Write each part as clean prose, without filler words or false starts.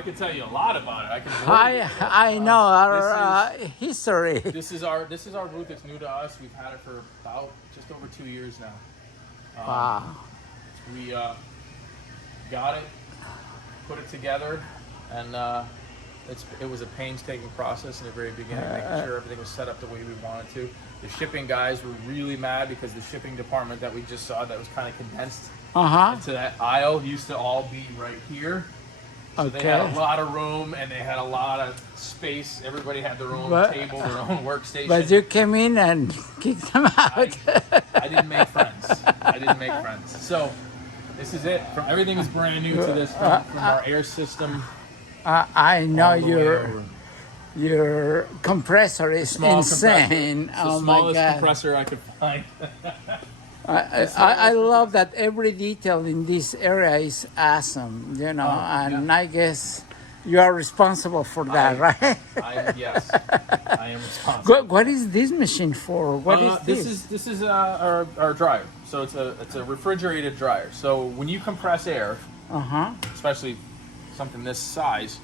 I can tell you a lot about it. I can. I know our history. This is our booth. It's new to us. We've had it for about just over 2 years now. Wow. We got it, put it together, and it was a painstaking process in the very beginning, making sure everything was set up the way we wanted to. The shipping guys were really mad because the shipping department that we just saw that was kind of condensed into that aisle used to all be right here. So they had a lot of room and they had a lot of space. Everybody had their own table, their own workstation. But you came in and kicked them out. I didn't make friends. So this is it. Everything is brand new to this from our air system. I know your compressor is insane. It's the smallest compressor I could find. I love that every detail in this area is awesome, you know, I guess you are responsible for that, right? Yes, I am responsible. What is this machine for? What is this? This is our dryer. So it's a refrigerated dryer. So when you compress air, especially something this size,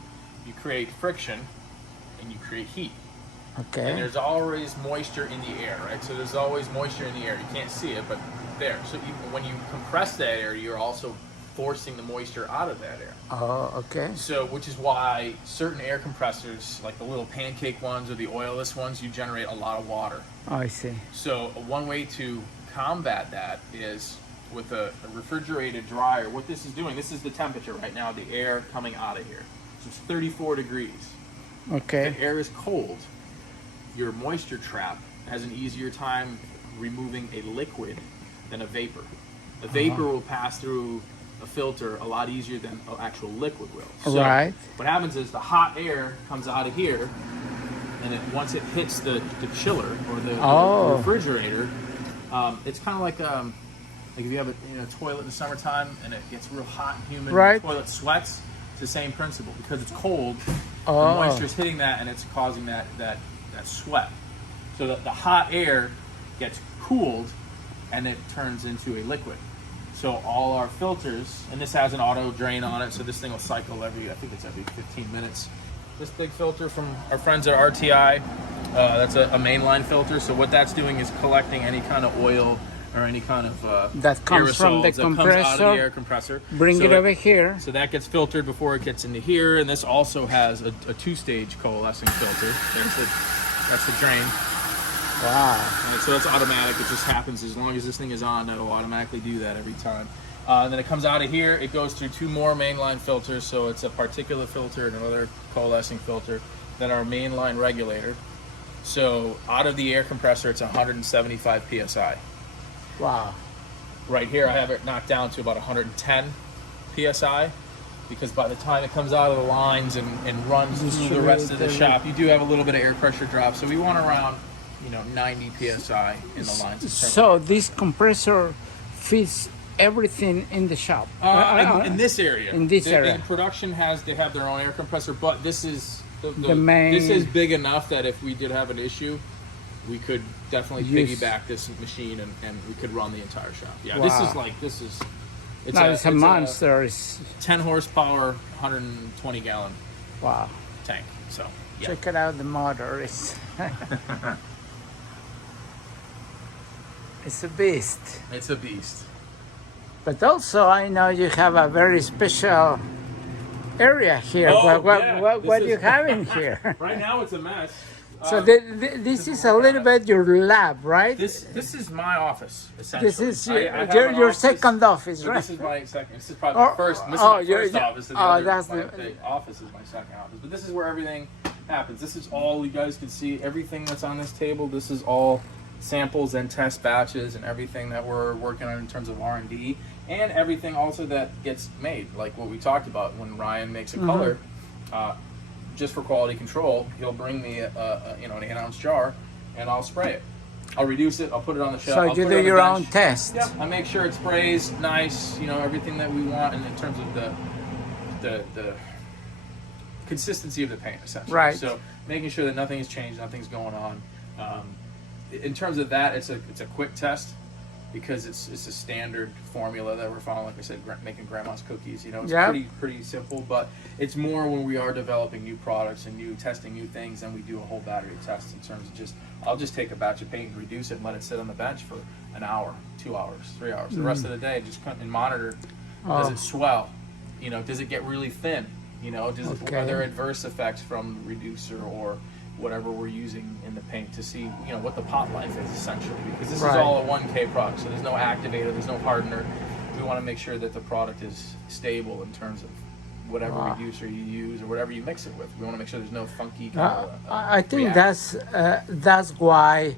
you create friction and you create heat. Okay. And there's always moisture in the air, right? So there's always moisture in the air. You can't see it, but there. So when you compress that air, you're also forcing the moisture out of that air. Oh, okay. So, which is why certain air compressors, like the little pancake ones or the oilless ones, you generate a lot of water. Oh, I see. So one way to combat that is with a refrigerated dryer. What this is doing, this is the temperature right now, the air coming out of here. So it's 34 degrees. Okay. The air is cold. Your moisture trap has an easier time removing a liquid than a vapor. A vapor will pass through a filter a lot easier than an actual liquid will. So right. What happens is the hot air comes out of here, and once it hits the chiller or the refrigerator, it's kind of like if you have a toilet in the summertime and it gets real hot and humid, right. The toilet sweats. It's the same principle because it's cold. The moisture is hitting that and it's causing that sweat. So that the hot air gets cooled and it turns into a liquid. So all our filters, and this has an auto drain on it, so this thing will cycle I think it's every 15 minutes. This big filter from our friends at RTI, that's a mainline filter. So what that's doing is collecting any kind of oil or any kind of that comes from the compressor, comes out of the air compressor. Bring it over here. So that gets filtered before it gets into here, and this also has a two-stage coalescing filter. That's the drain. Wow. And so that's automatic. It just happens as long as this thing is on. That'll automatically do that every time. And then it comes out of here. It goes through two more mainline filters. So it's a particulate filter and another coalescing filter. Then our mainline regulator. So out of the air compressor, it's 175 psi. Wow. Right here, I have it knocked down to about 110 psi. Because by the time it comes out of the lines and runs through the rest of the shop, you do have a little bit of air pressure drop. So we want around 90 psi in the lines. So this compressor fits everything in the shop. In this area. In this area. In production they have their own air compressor, but this is the main. This is big enough that if we did have an issue, we could definitely piggyback this machine and we could run the entire shop. Yeah, wow. It's a monster. It's 10 horsepower, 120 gallon. Wow. Tank. So yeah. Check it out. The motor is. It's a beast. It's a beast. But also, I know you have a very special area here. What do you have in here? Right now, it's a mess. So this is a little bit your lab, right? This is my office, essentially. This is your second office, right? This is my second. This is probably my first. This is my first office. And the office is my second office. But this is where everything happens. This is all you guys can see. Everything that's on this table. This is all samples and test batches and everything that we're working on in terms of R&D, and everything also that gets made, like what we talked about when Ryan makes a color. Just for quality control, he'll bring me an 8-ounce jar, and I'll spray it. I'll reduce it. I'll put it on the shelf. So you do your own test. Yep. I make sure it sprays nice. Everything that we want, and in terms of the consistency of the paint, essentially. Right. So making sure that nothing has changed, nothing's going on. In terms of that, it's a quick test because it's a standard formula that we're following. Like I said, making grandma's cookies. You know, it's pretty simple, but it's more when we are developing new products and testing new things, and we do a whole battery test in terms of I'll just take a batch of paint and reduce it and let it sit on the bench for an hour, 2 hours, 3 hours. The rest of the day, just come and monitor. Does it swell? You know, does it get really thin? You know, are there adverse effects from the reducer or whatever we're using in the paint to see, you know, what the pot life is essentially, because this is all a 1K product, so there's no activator, there's no hardener. We want to make sure that the product is stable in terms of whatever reducer you use or whatever you mix it with. We want to make sure there's no funky kind of, I think that's why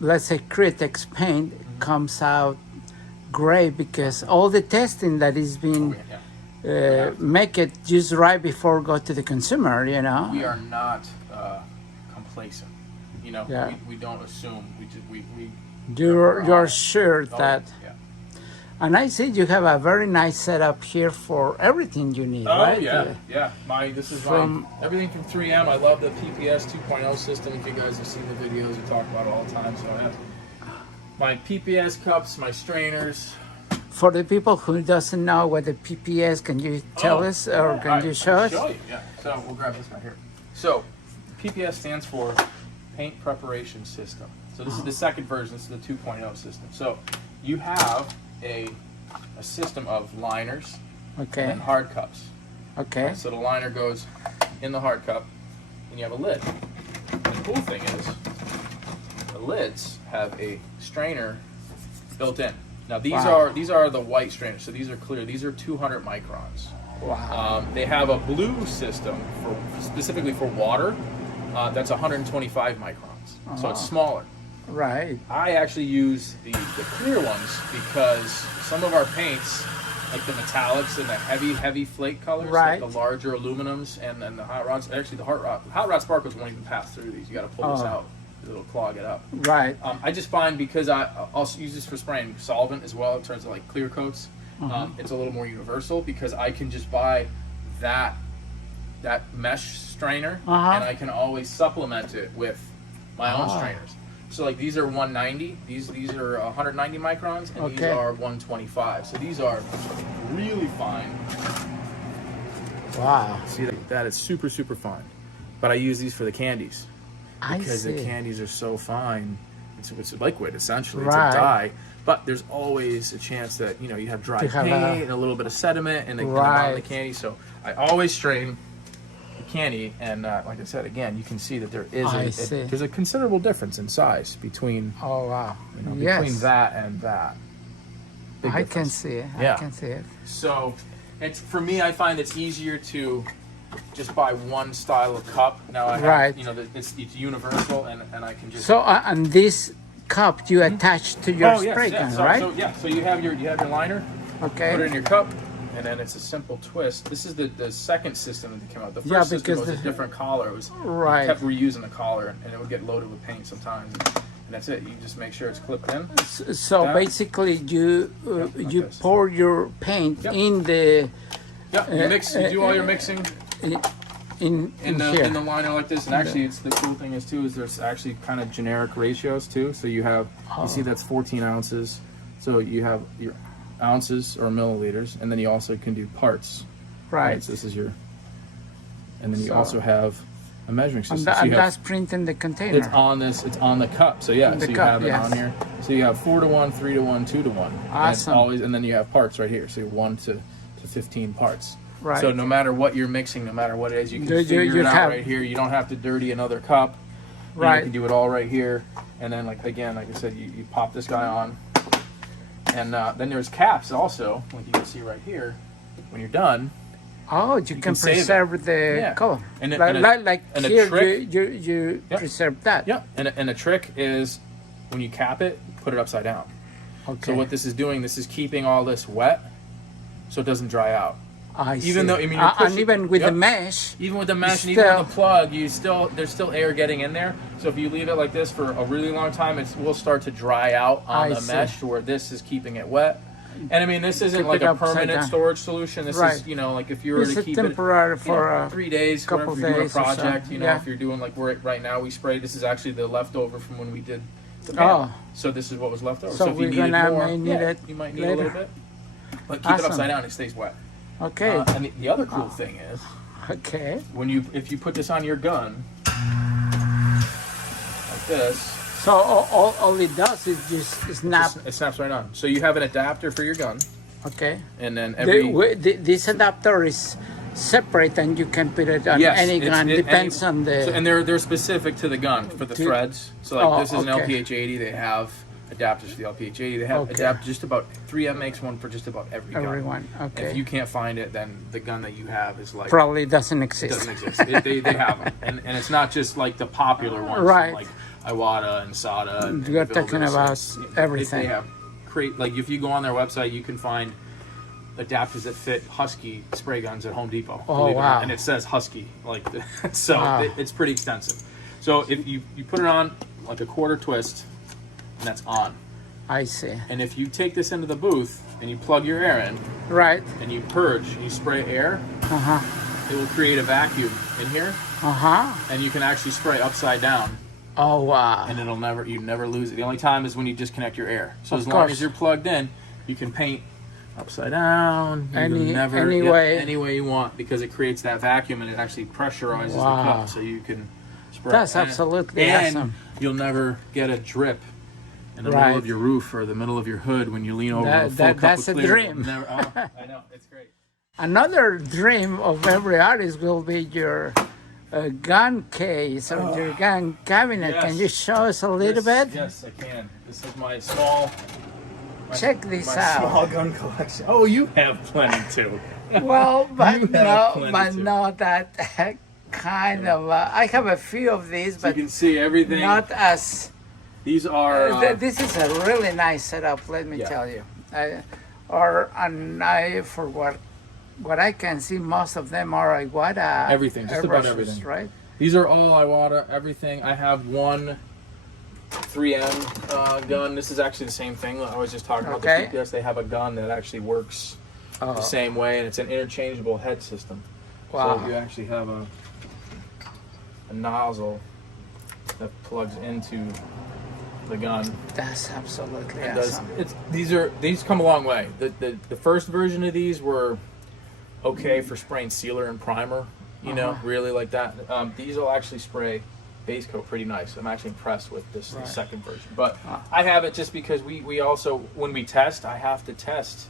let's say CREATEX paint comes out great, because all the testing that is being make it just right before go to the consumer, you know. We are not complacent, you know. We don't assume. You're sure that. And I see you have a very nice setup here for everything you need, right? This is everything from 3M. I love the PPS 2.0 system. If you guys have seen the videos, we talk about it all the time. So I have my PPS cups, my strainers. For the people who doesn't know what the PPS, can you tell us or can you show us? Show you, So we'll grab this right here. So PPS stands for Paint Preparation System. So this is the second version. This is the 2.0 system. So you have a system of liners and hard cups. So the liner goes in the hard cup, and you have a lid. And the cool thing is the lids have a strainer built in. Now these are the white strainers, so these are clear. These are 200 microns. Wow. They have a blue system specifically for water. That's 125 microns, so it's smaller. Right. I actually use the clear ones because some of our paints, like the metallics and the heavy flake colors, like the larger aluminums and the hot rods. Actually, the hot rod sparkles won't even pass through these. You got to pull this out. It'll clog it up. Right. I just find, because I'll use this for spraying solvent as well in terms of like clear coats. It's a little more universal because I can just buy that mesh strainer and I can always supplement it with my own strainers. So like these are 190, these are 190 microns, and these are 125. So these are really fine. Wow. See that is super fine. But I use these for the candies. Because the candies are so fine. It's a liquid essentially. It's a dye. But there's always a chance that, you know, you have dry paint and a little bit of sediment and on the candy. So I always strain the candy, and like I said, again, you can see that there is there's a considerable difference in size between between that and that. I can see it. I can see it. So it's, for me, I find it's easier to just buy one style of cup. Now I have, you know, it's universal, and I can just. So and this cup you attach to your spray can, right? So you have your liner. Okay. Put it in your cup, and then it's a simple twist. This is the second system that came out. The first system was a different collar. It was you kept reusing the collar, and it would get loaded with paint sometimes. And that's it. You just make sure it's clipped in. So basically, you pour your paint in the. You mix. You do all your mixing. In the liner like this, and actually, it's the cool thing is there's actually kind of generic ratios too. So you have you see that's 14 ounces. So you have your ounces or milliliters, and then you also can do parts. Right. So this is your, and then you also have a measuring system. And that's printed in the container. It's on this. It's on the cup. So yeah, so you have it on here. So you have 4 to 1, 3 to 1, 2 to 1. Awesome. And then you have parts right here. So you're 1 to 15 parts. Right. So no matter what you're mixing, no matter what it is, you can figure it out right here. You don't have to dirty another cup. Right. You can do it all right here. And then, like I said, you pop this guy on. And then there's caps also, like you can see right here. When you're done. Oh, you can preserve the color. And here, you preserve that. Yeah. And the trick is, when you cap it, put it upside down. Okay. So what this is doing, this is keeping all this wet, so it doesn't dry out. Even though, I mean, and even with the mesh, and even with the plug, there's still air getting in there. So if you leave it like this for a really long time, it will start to dry out on the mesh, to where this is keeping it wet. And I mean, this isn't like a permanent storage solution. This is, you know, like if you were to keep temporary for 3 days, couple whatever, if you do a days project, you know, if you're doing like right now we sprayed. This is actually the leftover from when we did the panel. So this is what was left over. So if you we're needed gonna more, need it you might need later. a little bit. But keep it upside down, it stays wet. Okay. And the other cool thing is, okay. if you put this on your gun, like this. So all it does is just snap. It snaps right on. So you have an adapter for your gun. Okay. And then this adapter is separate, and you can put it on any gun. Depends on the. And they're specific to the gun for the threads. So like this is an LPH80. They have adapters for the LPH80. They have adapters. Just about 3M makes one for just about every gun. Everyone. Okay. And if you can't find it, then the gun that you have is like probably doesn't exist. Doesn't exist. They have them, and it's not just like the popular ones, right? Like Iwata and SATA. And you're talking about everything. They have like if you go on their website, you can find adapters that fit Husky spray guns at Home Depot. Oh wow! And it says Husky, it's pretty extensive. So if you put it on like a quarter twist, and that's on. I see. And if you take this into the booth and you plug your air in, right, and you purge, you spray air, it will create a vacuum in here, and you can actually spray upside down. Oh wow! And you never lose it. The only time is when you disconnect your air. So as long as you're plugged in, you can paint upside down. Any way you want, because it creates that vacuum and it actually pressurizes the cup, so you can spray. That's absolutely awesome. And you'll never get a drip in the middle of your roof or the middle of your hood when you lean over a full cup that's of clear. a dream. I know, it's great. Another dream of every artist will be your gun case or your gun cabinet. Yes. Can you show us a little bit? Yes, I can. This is my small. Check this out. Small gun collection. Oh, you have plenty too. Well, but not that kind of. I have a few of these, but you can see everything. Not as. These are. This is a really nice setup. Let me tell you. For what I can see, most of them are Iwata. Everything, just about everything. Right. These are all Iwata. Everything. I have one 3M gun. This is actually the same thing. I was just talking about the PPS. They have a gun that actually works the same way, and it's an interchangeable head system. Wow. So you actually have a nozzle that plugs into the gun. That's absolutely awesome. These come a long way. The first version of these were okay for spraying sealer and primer, really like that. These will actually spray base coat pretty nice. I'm actually impressed with this the second version. But I have it just because we also, when we test, I have to test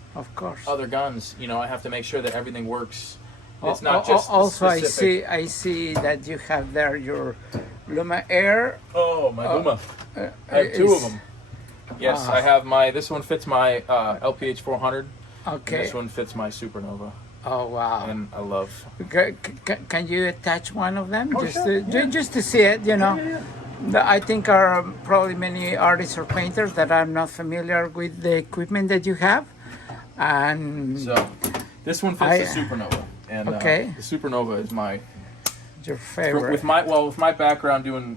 other guns. I have to make sure that everything works. It's not just also specific. I see that you have there your Luma Air. Oh, my Luma. I have two of them. Yes, I have this one fits my LPH 400. Okay. This one fits my Supernova. Oh wow! And I love. Can you attach one of them just to see it? I think are probably many artists or painters that are not familiar with the equipment that you have, and so this one fits the Supernova, and the Supernova is your favorite. With my background doing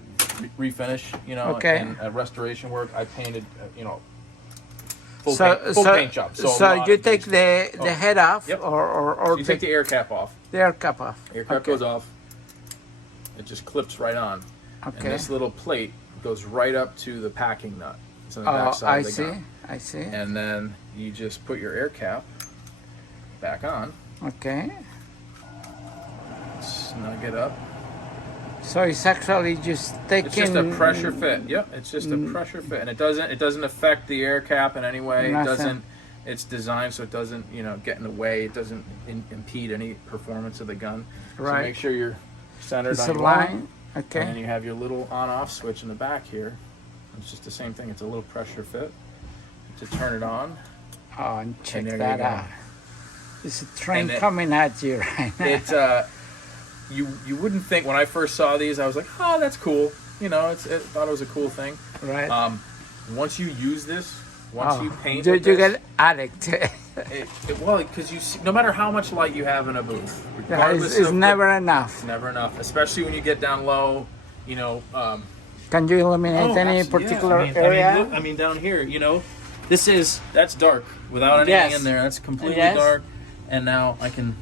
refinish, and restoration work, I painted, full paint job. So you take the head off, or you take the air cap off. The air cap off. Air cap goes off. It just clips right on. Okay. And this little plate goes right up to the packing nut. It's on the back side of the gun. I see. And then you just put your air cap back on. Okay. Snug it up. So it's actually just taking. It's just a pressure fit. Yep, it's just a pressure fit, and it doesn't affect the air cap in any way. Nothing. It doesn't. It's designed so it doesn't get in the way. It doesn't impede any performance of the gun. Right. So make sure you're centered it's on your line. Okay. And then you have your little on-off switch in the back here. It's just the same thing. It's a little pressure fit to turn it on. Oh, and check that out. There's a train coming at you right now. It's you wouldn't think when I first saw these, I was like, oh, that's cool. Thought it was a cool thing. Right. Once you use this, you paint you get addict. Well, because you see, no matter how much light you have in a booth, regardless it's never enough. Never enough, especially when you get down low. Can you illuminate any particular area? I mean, down here, that's dark without anything in there. That's completely dark. And now I can,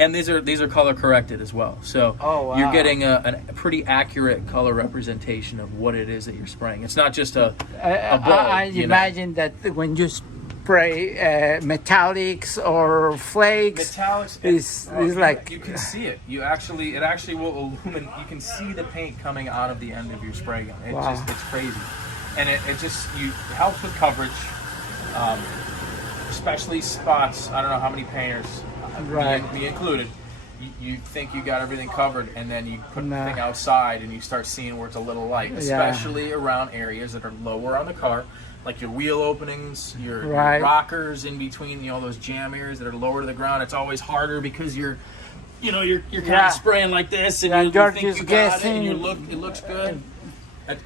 And these are color corrected as well. So wow. you're getting a pretty accurate color representation of what it is that you're spraying. It's not just a ball. I imagine that when you spray metallics or flakes, is like you can see it. It actually will illumine. You can see the paint coming out of the end of your spray gun. It's crazy, and it helps with coverage, especially spots. I don't know how many painters, me included. You think you got everything covered, and then you put the thing outside, and you start seeing where it's a little light, especially around areas that are lower on the car, like your wheel openings, your rockers in between, those jam areas that are lower to the ground. It's always harder because you're kind of spraying like this, and you think you got it, and it looks good.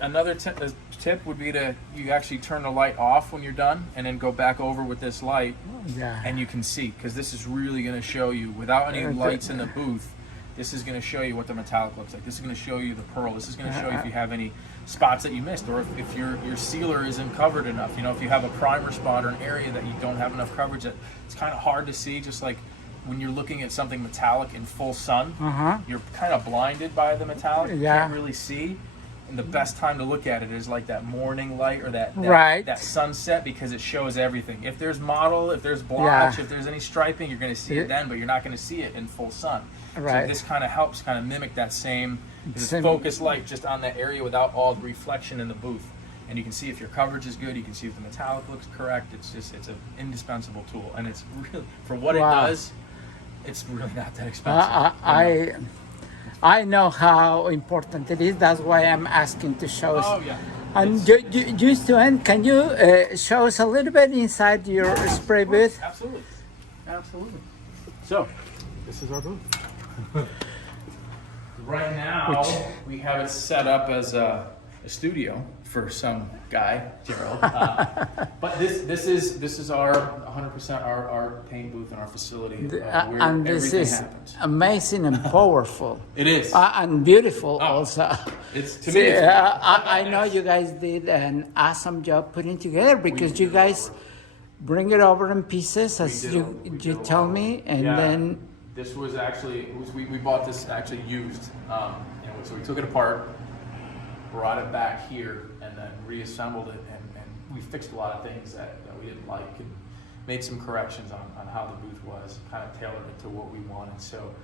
Another tip would be you actually turn the light off when you're done, and then go back over with this light, and you can see, because this is really going to show you, without any lights in the booth, this is going to show you what the metallic looks like. This is going to show you the pearl. This is going to show you if you have any spots that you missed, or if your sealer isn't covered enough. If you have a primer spot or an area that you don't have enough coverage, that it's kind of hard to see. Just like when you're looking at something metallic in full sun, you're kind of blinded by the metallic. You can't really see. And the best time to look at it is like that morning light or that sunset, because it shows everything. If there's mottle, if there's blotch, if there's any striping, you're going to see it then, but you're not going to see it in full sun. So this kind of helps mimic that same focus light just on that area without all the reflection in the booth. And you can see if your coverage is good, you can see if the metallic looks correct. It's an indispensable tool, and it's really, for what it does, it's really not that expensive. I know how important it is. That's why I'm asking to show us. And just to end, can you show us a little bit inside your spray booth? Absolutely. So, this is our booth. Right now, we have it set up as a studio for some guy, Gerald. But this is our 100% our paint booth in our facility. And this is amazing and powerful. It is. And beautiful also. It's to me. I know you guys did an awesome job putting together, because you guys bring it over in pieces, as you tell me, and then. This was actually, we bought this actually used. So we took it apart, brought it back here, and then reassembled it, and we fixed a lot of things that we didn't like, and made some corrections on how the booth was, kind of tailored it to what we wanted. So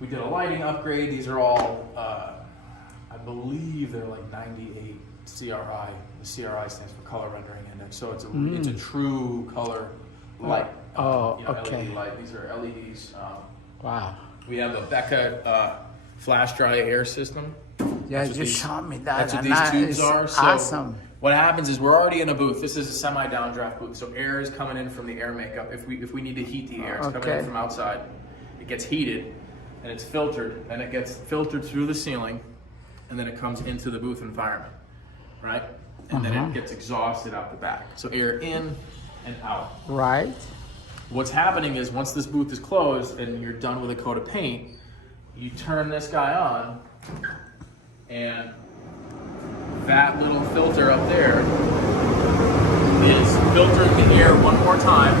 we did a lighting upgrade. These are all, I believe they're like 98 CRI. The CRI stands for color rendering index. So it's a true color light. LED light. These are LEDs. Wow. We have a Becca flash dry air system. Yeah, you showed me that. That's what these tubes are. So awesome. What happens is we're already in a booth. This is a semi-downdraft booth, so air is coming in from the air makeup. If we need to heat the air, it's coming in from outside. It gets heated, and it's filtered, and it gets filtered through the ceiling, and then it comes into the booth environment, right? And then it gets exhausted out the back. So air in and out. Right. What's happening is once this booth is closed and you're done with a coat of paint, you turn this guy on, and that little filter up there is filtering the air one more time,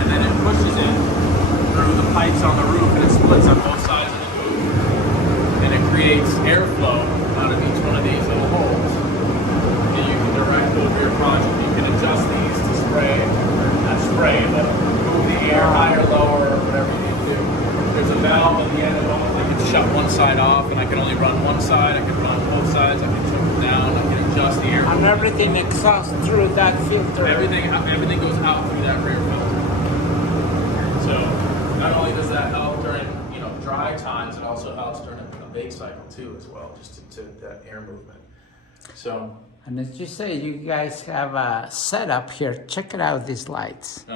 and then it pushes it through the pipes on the roof, and it splits on both sides of the booth, and it creates airflow out of each one of these little holes. And you can direct over your project. You can adjust these to spray, but move the air higher, lower, or whatever you need to do. There's a valve at the end of it. I can shut one side off, and I can only run one side. I can run both sides. I can shut it down. I can adjust the air. And everything exhausts through that filter. Everything goes out through that rear filter. So not only does that help during dry times, it also helps during a bake cycle too, as well, just to that air movement. So. And as you say, you guys have a setup here. Check it out. These lights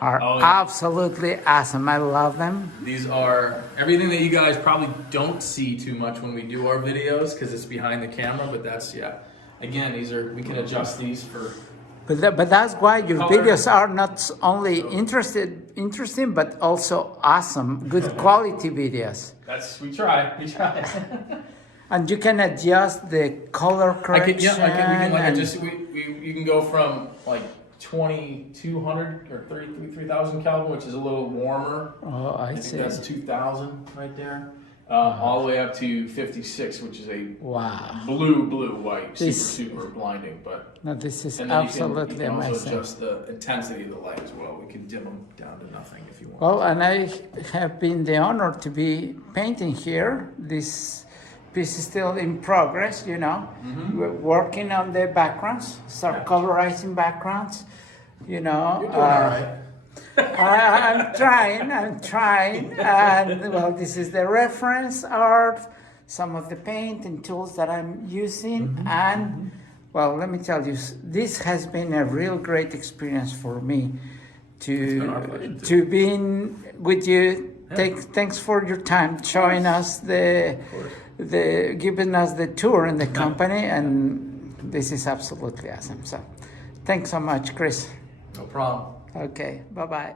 are absolutely awesome. I love them. These are everything that you guys probably don't see too much when we do our videos, because it's behind the camera. But that's again, we can adjust these for. But that's why your videos are not only interesting, but also awesome, good quality videos. We try. And you can adjust the color correction. You can go from like 2200 or 3000 Kelvin, which is a little warmer. Oh, I think see. that's 2000 right there. All the way up to 56, which is a Wow. blue white, super blinding. But No, this is and then absolutely you can also amazing. adjust the intensity of the light as well. We can dim them down to nothing if you want. Well, and I have been the honor to be painting here. This piece is still in progress, you know. We're working on the backgrounds, start colorizing backgrounds, you know. You're doing all right. I'm trying, and well, this is the reference art, some of the paint and tools that I'm using, and well, let me tell you, this has been a real great experience for me to being with you. Yeah. Thanks for your time, showing us giving us the tour in the company, and this is absolutely awesome. So, thanks so much, Chris. No problem. Okay, bye-bye.